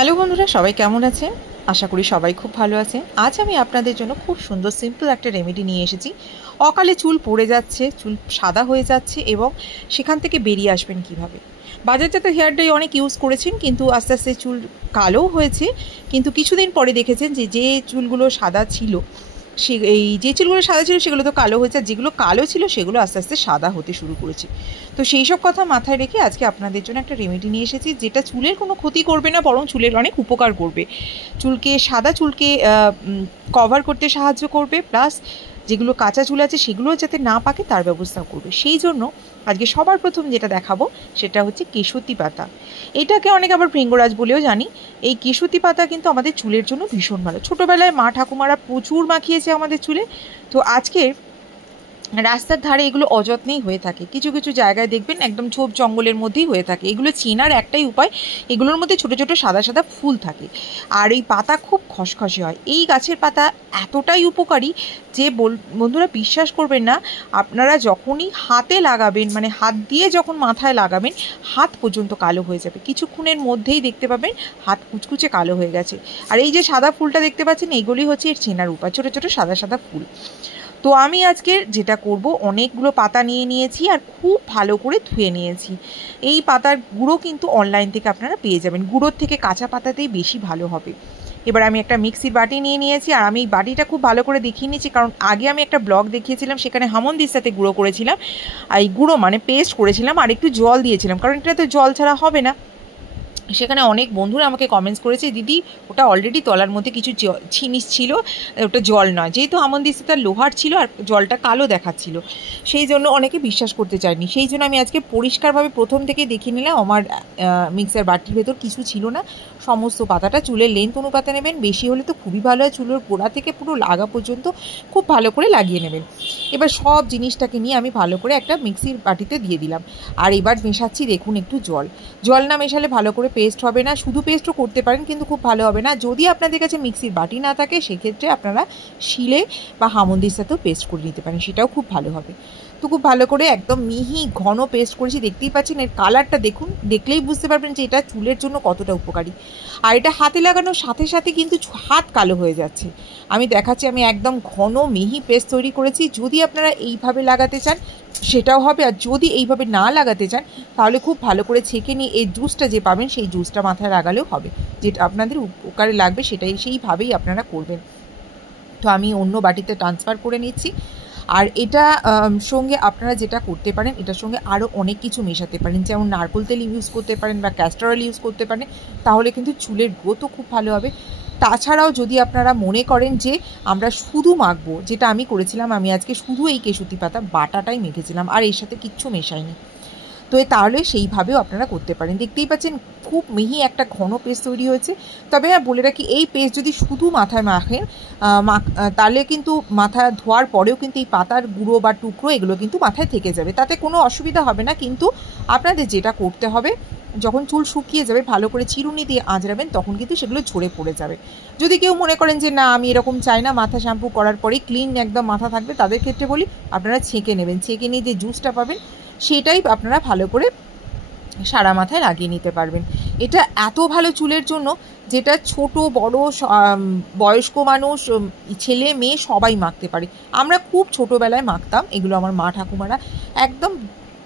Hello বন্ধুরা, সবাই কেমন আছেন? আশা করি সবাই খুব ভালো আছে। আজ আমি আপনাদের জন্য খুব সুন্দর সিম্পল একটা রেমেডি নিয়ে এসেছি। অকালে চুল পড়ে যাচ্ছে, চুল সাদা হয়ে যাচ্ছে এবং সেখান থেকে বেরিয়ে আসবেন কিভাবে। বাজারজাত হেয়ার ডাই অনেক ইউজ করেছেন, কিন্তু আস্তে আস্তে চুল কালো হয়েছে। কিন্তু কিছুদিন পরে দেখেছেন যে যে চুলগুলো সাদা ছিল, যে চুলগুলো সাদা ছিল সেগুলো তো কালো হয়েছে, আর যেগুলো কালো ছিল সেগুলো আস্তে আস্তে সাদা হতে শুরু করেছে। তো সেই সব কথা মাথায় রেখে আজকে আপনাদের জন্য একটা রেমেডি নিয়ে এসেছি, যেটা চুলের কোনো ক্ষতি করবে না, বরং চুলের অনেক উপকার করবে। সাদা চুলকে কভার করতে সাহায্য করবে, প্লাস যেগুলো কাঁচা চুল আছে সেগুলো যাতে না পাকে তার ব্যবস্থা করবে। সেই জন্য আজকে সবার প্রথম যেটা দেখাবো সেটা হচ্ছে কেশুতি পাতা। এটাকে অনেকে আবার ভৃঙ্গরাজ বলেও জানি। এই কেশুতি পাতা কিন্তু আমাদের চুলের জন্য ভীষণ ভালো। ছোটোবেলায় মা ঠাকুমারা প্রচুর মাখিয়েছে আমাদের চুলে। তো আজকে রাস্তার ধারে এগুলো অযত্নেই হয়ে থাকে, কিছু কিছু জায়গায় দেখবেন একদম ঝোপ জঙ্গলের মধ্যেই হয়ে থাকে। এগুলো চেনার একটাই উপায়, এগুলোর মধ্যে ছোটো ছোটো সাদা সাদা ফুল থাকে, আর এই পাতা খুব খসখসে হয়। এই গাছের পাতা এতটাই উপকারী যে বন্ধুরা বিশ্বাস করবেন না, আপনারা যখনই হাতে লাগাবেন, মানে হাত দিয়ে যখন মাথায় লাগাবেন, হাত পর্যন্ত কালো হয়ে যাবে। কিছুক্ষণের মধ্যেই দেখতে পাবেন হাত কুচকুচে কালো হয়ে গেছে। আর এই যে সাদা ফুলটা দেখতে পাচ্ছেন, এইগুলি হচ্ছে এর চেনার উপায়, ছোটো ছোটো সাদা সাদা ফুল। তো আমি আজকে যেটা করব, অনেকগুলো পাতা নিয়ে নিয়েছি আর খুব ভালো করে ধুয়ে নিয়েছি। এই পাতার গুঁড়ো কিন্তু অনলাইন থেকে আপনারা পেয়ে যাবেন, গুঁড়োর থেকে কাঁচা পাতাতেই বেশি ভালো হবে। এবার আমি একটা মিক্সির বাটি নিয়ে নিয়েছি, আর আমি এই বাটিটা খুব ভালো করে দেখিয়ে নিয়েছি, কারণ আগে আমি একটা ব্লগ দেখিয়েছিলাম, সেখানে হামন্দির সাথে গুঁড়ো করেছিলাম। এই গুঁড়ো মানে পেস্ট করেছিলাম, আর একটু জল দিয়েছিলাম, কারণ এটা তো জল ছাড়া হবে না। সেখানে অনেক বন্ধুরা আমাকে কমেন্টস করেছে, দিদি ওটা অলরেডি তলার মধ্যে কিছু জিনিস ছিল, ওটা জল নয়। যেহেতু আমন্দিস্তা তার লোহার ছিল আর জলটা কালো দেখাচ্ছিল, সেই জন্য অনেকে বিশ্বাস করতে চায়নি। সেই জন্য আমি আজকে পরিষ্কারভাবে প্রথম থেকে দেখিয়ে নিলাম। আমার মিক্সার বাটির ভেতর কিছু ছিল না। সমস্ত পাতাটা চুলের লেন্থ অনুপাতে নেবেন, বেশি হলে তো খুবই ভালো হয়। চুলের গোড়া থেকে পুরো লাগা পর্যন্ত খুব ভালো করে লাগিয়ে নেবেন। এবার সব জিনিসটাকে নিয়ে আমি ভালো করে একটা মিক্সির বাটিতে দিয়ে দিলাম, আর এবার মেশাচ্ছি দেখুন একটু জল। জল না মেশালে ভালো করে পেস্ট হবে না। শুধু পেস্টও করতে পারেন, কিন্তু খুব ভালো হবে না। যদি আপনাদের কাছে মিক্সির বাটি না থাকে, সেক্ষেত্রে আপনারা শিলে বা হামন্দির সাথেও পেস্ট করে নিতে পারেন, সেটাও খুব ভালো হবে। তো খুব ভালো করে একদম মিহি ঘন পেস্ট করেছি, দেখতেই পাচ্ছেন। এর কালারটা দেখুন, দেখলেই বুঝতে পারবেন যে এটা চুলের জন্য কতটা উপকারী। আর এটা হাতে লাগানোর সাথে সাথে কিন্তু হাত কালো হয়ে যাচ্ছে। আমি দেখাচ্ছি, আমি একদম ঘন মিহি পেস্ট তৈরি করেছি। যদি আপনারা এইভাবে লাগাতে চান সেটাও হবে, আর যদি এইভাবে না লাগাতে চান তাহলে খুব ভালো করে ছেঁকে নিয়ে এই জুসটা যে পাবেন, সেই জুসটা মাথায় লাগালেও হবে। যেটা আপনাদের উপকারে লাগবে সেইভাবেই আপনারা করবেন। তো আমি অন্য বাটিতে ট্রান্সফার করে নিচ্ছি। আর এটা সঙ্গে আপনারা যেটা করতে পারেন, এটার সঙ্গে আরও অনেক কিছু মেশাতে পারেন, যেমন নারকেল তেল ইউজ করতে পারেন বা ক্যাস্টর অয়েল ইউজ করতে পারেন, তাহলে কিন্তু চুলের গ্রোথও খুব ভালো হবে। তাছাড়াও যদি আপনারা মনে করেন যে আমরা শুধু মাখবো, যেটা আমি করেছিলাম, আমি আজকে শুধু এই কেশুতি পাতা বাটাটাই মেখেছিলাম, আর এর সাথে কিচ্ছু মেশাইনি। তো তাহলে সেইভাবেও আপনারা করতে পারেন। দেখতেই পাচ্ছেন খুব মিহি একটা ঘন পেস্ট তৈরি হয়েছে। তবে হ্যাঁ, বলে রাখি, এই পেস্ট যদি শুধু মাথায় মাখেন, তাহলে কিন্তু মাথা ধোয়ার পরেও কিন্তু এই পাতার গুঁড়ো বা টুকরো এগুলো কিন্তু মাথায় থেকে যাবে, তাতে কোনো অসুবিধা হবে না। কিন্তু আপনাদের যেটা করতে হবে, যখন চুল শুকিয়ে যাবে ভালো করে চিরুনি দিয়ে আঁচড়াবেন, তখন কিন্তু সেগুলো ঝরে পড়ে যাবে। যদি কেউ মনে করেন যে না, আমি এরকম চাই না, মাথা শ্যাম্পু করার পরেই ক্লিন একদম মাথা থাকবে, তাদের ক্ষেত্রে বলি আপনারা ছেঁকে নেবেন। ছেঁকে নিয়ে যে জুসটা পাবেন, সেটাই আপনারা ভালো করে সারা মাথায় লাগিয়ে নিতে পারবেন। এটা এত ভালো চুলের জন্য, যেটা ছোট বড় বয়স্ক মানুষ, ছেলে মেয়ে সবাই মাখতে পারে। আমরা খুব ছোটোবেলায় মাখতাম এগুলো, আমার মা ঠাকুমারা একদম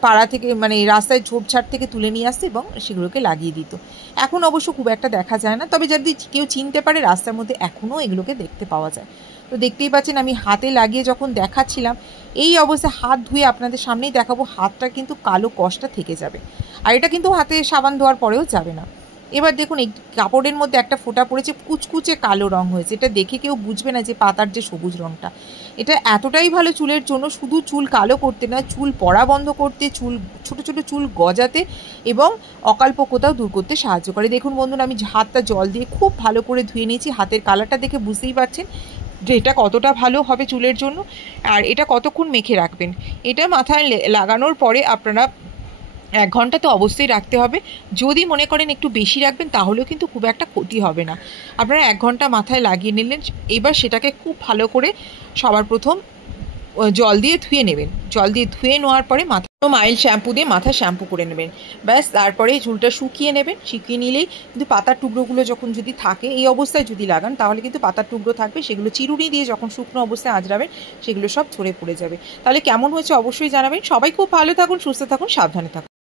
পাড়া থেকে, মানে রাস্তায় ঝোপঝাড় থেকে তুলে নিয়ে আসতো এবং সেগুলোকে লাগিয়ে দিত। এখন অবশ্য খুব একটা দেখা যায় না, তবে যদি কেউ চিনতে পারে, রাস্তার মধ্যে এখনও এগুলোকে দেখতে পাওয়া যায়। তো দেখতেই পাচ্ছেন আমি হাতে লাগিয়ে যখন দেখাচ্ছিলাম, এই অবস্থায় হাত ধুয়ে আপনাদের সামনেই দেখাবো, হাতটা কিন্তু কালো কষটা থেকে যাবে। আর এটা কিন্তু হাতে সাবান দেওয়ার পরেও যাবে না। এবার দেখুন, এই কাপড়ের মধ্যে একটা ফোঁটা পড়েছে, কুচকুচে কালো রং হয়েছে। এটা দেখে কেউ বুঝবে না যে পাতার যে সবুজ রংটা। এটা এতটাই ভালো চুলের জন্য, শুধু চুল কালো করতে না, চুল পড়া বন্ধ করতে, ছোটো ছোটো চুল গজাতে এবং অকাল্পক্যতাও দূর করতে সাহায্য করে। দেখুন বন্ধুরা, আমি হাতটা জল দিয়ে খুব ভালো করে ধুয়ে নিয়েছি। হাতের কালারটা দেখে বুঝতেই পারছেন যে এটা কতটা ভালো হবে চুলের জন্য। আর এটা কতক্ষণ মেখে রাখবেন, এটা মাথায় লাগানোর পরে আপনারা 1 ঘন্টা তো অবশ্যই রাখতে হবে। যদি মনে করেন একটু বেশি রাখবেন, তাহলেও কিন্তু খুব একটা ক্ষতি হবে না। আপনারা 1 ঘন্টা মাথায় লাগিয়ে নিলেন। এবার সেটাকে খুব ভালো করে সবার প্রথম জল দিয়ে ধুয়ে নেবেন। জল দিয়ে ধুয়ে নেওয়ার পরে মাথা মাইল্ড শ্যাম্পু দিয়ে মাথা শ্যাম্পু করে নেবেন। ব্যাস, তারপরে চুলটা শুকিয়ে নেবেন। শুকিয়ে নিলেই কিন্তু পাতার টুকরোগুলো যখন যদি থাকে, এই অবস্থায় যদি লাগান তাহলে কিন্তু পাতার টুকরো থাকবে, সেগুলো চিরুনি দিয়ে যখন শুকনো অবস্থায় আঁচড়াবেন সেগুলো সব ঝরে পড়ে যাবে। তাহলে কেমন হয়েছে অবশ্যই জানাবেন। সবাই খুব ভালো থাকুন, সুস্থ থাকুন, সাবধানে থাকুন।